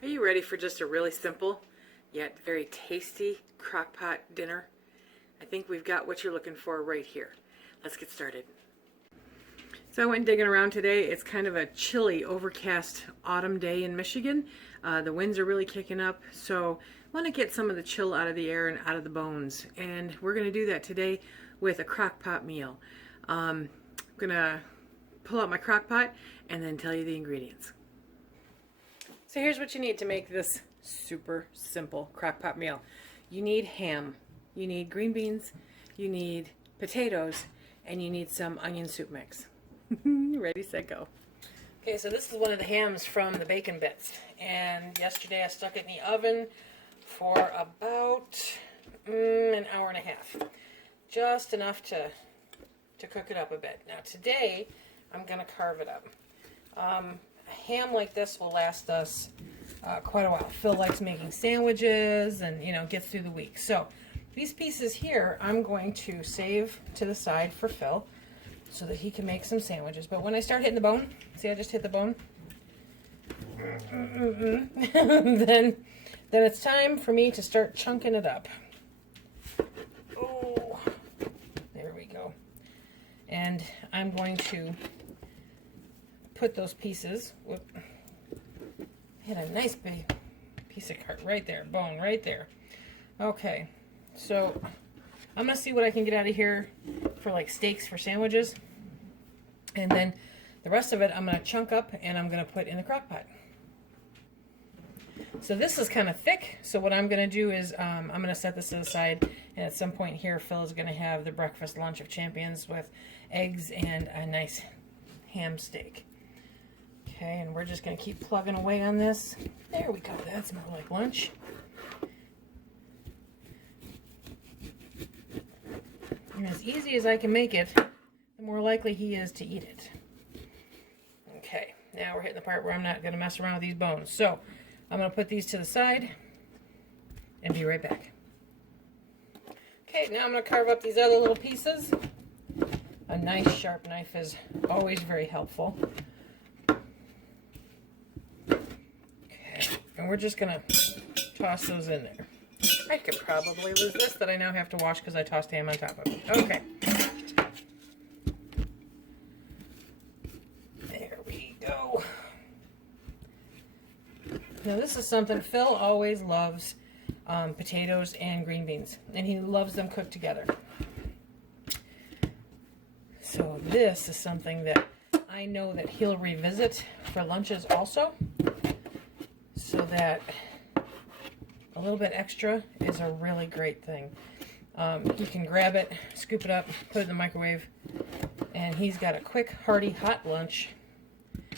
Are you ready for just a really simple yet very tasty crockpot dinner? I think we've got what you're looking for right here. Let's get started. So I went digging around today. It's kind of a chilly, overcast autumn day in Michigan. The winds are really kicking up, so I want to get some of the chill out of the air and out of the bones. And we're going to do that today with a crockpot meal. I'm going to pull out my crockpot and then tell you the ingredients. So here's what you need to make this super simple crockpot meal. You need ham, you need green beans, you need potatoes, and you need some onion soup mix. Ready, set, go. Okay, so this is one of the hams from the bacon bits. And yesterday I stuck it in the oven for about an hour and a half. Just enough to cook it up a bit. Now today I'm going to carve it up. A ham like this will last us quite a while. Phil likes making sandwiches and, gets through the week. So these pieces here I'm going to save to the side for Phil so that he can make some sandwiches. But when I start hitting the bone, see I just hit the bone? then it's time for me to start chunking it up. Oh, there we go. And I'm going to put those pieces, hit a nice big piece of carrot right there, bone right there. Okay, so I'm going to see what I can get out of here for like steaks for sandwiches. And then the rest of it I'm going to chunk up and I'm going to put in the crock pot. So this is kind of thick, so what I'm going to do is I'm going to set this to the side, and at some point here Phil is going to have the breakfast lunch of champions with eggs and a nice ham steak. Okay, and we're just going to keep plugging away on this. There we go, that's more like lunch. And as easy as I can make it, the more likely he is to eat it. Okay, now we're hitting the part where I'm not going to mess around with these bones. So I'm going to put these to the side and be right back. Okay, now I'm going to carve up these other little pieces. A nice sharp knife is always very helpful. And we're just going to toss those in there. I could probably lose this that I now have to wash because I tossed ham on top of it. Okay. There we go. Now this is something Phil always loves, potatoes and green beans. And he loves them cooked together. So this is something that I know that he'll revisit for lunches also. So that a little bit extra is a really great thing. You can grab it, scoop it up, put it in the microwave, and he's got a quick, hearty, hot lunch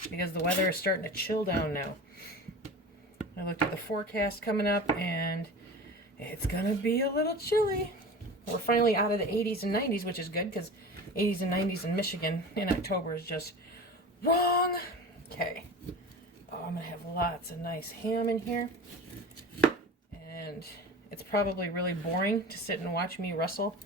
because the weather is starting to chill down now. I looked at the forecast coming up, and it's going to be a little chilly. We're finally out of the 80s and 90s, which is good because 80s and 90s in Michigan in October is just wrong. Okay. Oh, I'm going to have lots of nice ham in here. And it's probably really boring to sit and watch me wrestle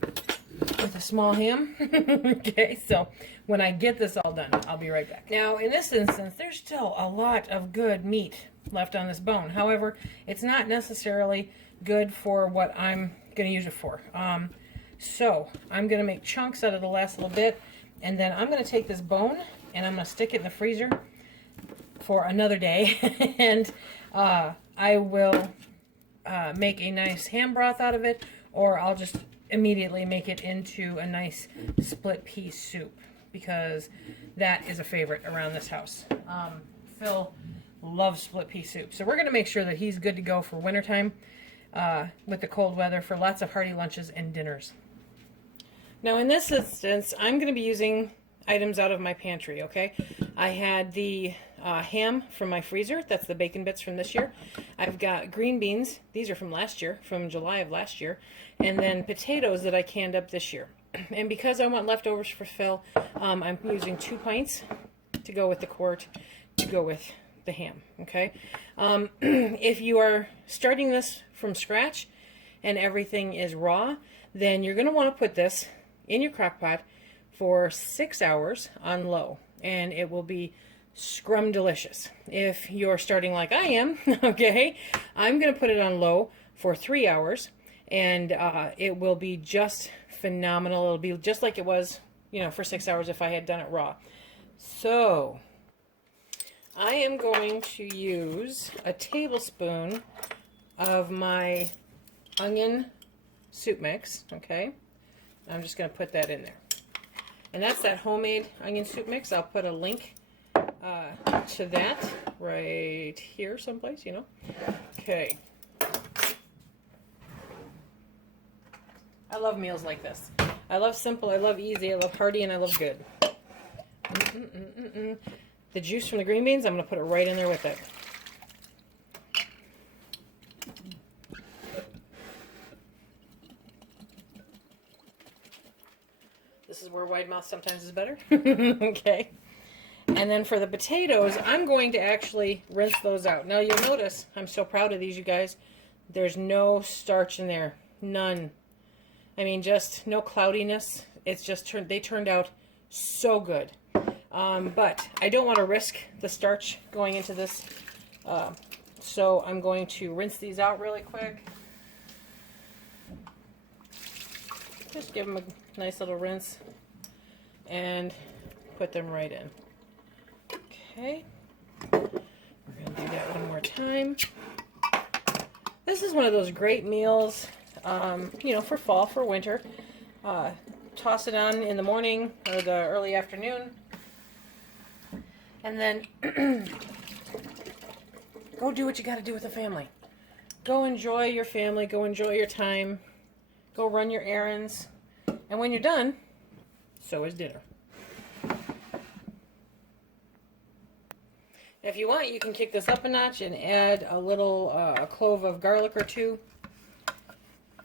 with a small ham. Okay, so when I get this all done, I'll be right back. Now, in this instance, there's still a lot of good meat left on this bone. However, it's not necessarily good for what I'm going to use it for. So I'm going to make chunks out of the last little bit, and then I'm going to take this bone and I'm going to stick it in the freezer for another day, and I will make a nice ham broth out of it, or I'll just immediately make it into a nice split pea soup, because that is a favorite around this house. Phil loves split pea soup, so we're going to make sure that he's good to go for wintertime with the cold weather for lots of hearty lunches and dinners. Now in this instance, I'm going to be using items out of my pantry, okay? I had the ham from my freezer. That's the bacon bits from this year. I've got green beans. These are from last year, from July of last year. And then potatoes that I canned up this year. And because I want leftovers for Phil, I'm using 2 pints to go with the quart, to go with the ham, okay? If you are starting this from scratch and everything is raw, then you're going to want to put this in your crock pot for 6 hours on low, and it will be scrum delicious. If you're starting like I am, okay, I'm going to put it on low for 3 hours, and it will be just phenomenal. It'll be just like it was, you know, for 6 hours if I had done it raw. So I am going to use a tablespoon of my onion soup mix, okay? I'm just going to put that in there. And that's that homemade onion soup mix. I'll put a link to that right here someplace, you know. Okay. I love meals like this. I love simple, I love easy, I love hearty, and I love good. The juice from the green beans, I'm going to put it right in there with it. This is where wide mouth sometimes is better. Okay. And then for the potatoes, I'm going to actually rinse those out. Now you'll notice, I'm so proud of these, you guys. There's no starch in there. None. I mean, just no cloudiness. It's just they turned out so good. But I don't want to risk the starch going into this. So I'm going to rinse these out really quick. Just give them a nice little rinse and put them right in. Okay, we're going to do that one more time. This is one of those great meals, you know, for fall, for winter. Toss it on in the morning or the early afternoon. And then go do what you got to do with the family. Go enjoy your family. Go enjoy your time. Go run your errands. And when you're done, so is dinner. If you want, you can kick this up a notch and add a little a clove of garlic or two.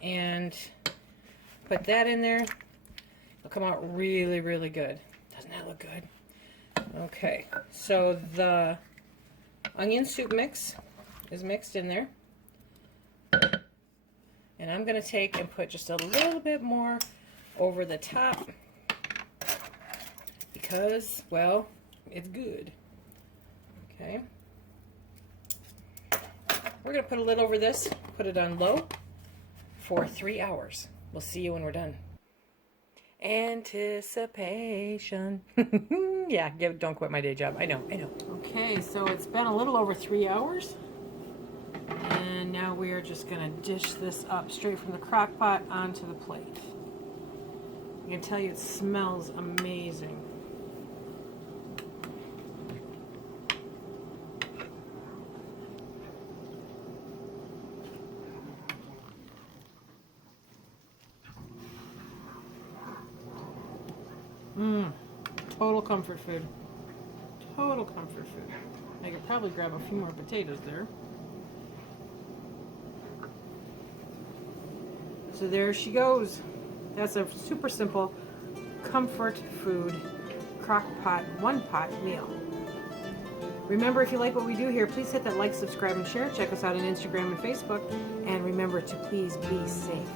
And put that in there. It'll come out really, really good. Doesn't that look good? Okay, so the onion soup mix is mixed in there. And I'm going to take and put just a little bit more over the top because, well, it's good. Okay. We're going to put a lid over this, put it on low for 3 hours. We'll see you when we're done. Anticipation. Yeah, don't quit my day job. I know. Okay, so it's been a little over 3 hours. And now we are just going to dish this up straight from the crock pot onto the plate. I can tell you it smells amazing. Total comfort food. Total comfort food. I could probably grab a few more potatoes there. So there she goes. That's a super simple comfort food crock pot, one pot meal. Remember, if you like what we do here, please hit that like, subscribe, and share. Check us out on Instagram and Facebook. And remember to please be safe.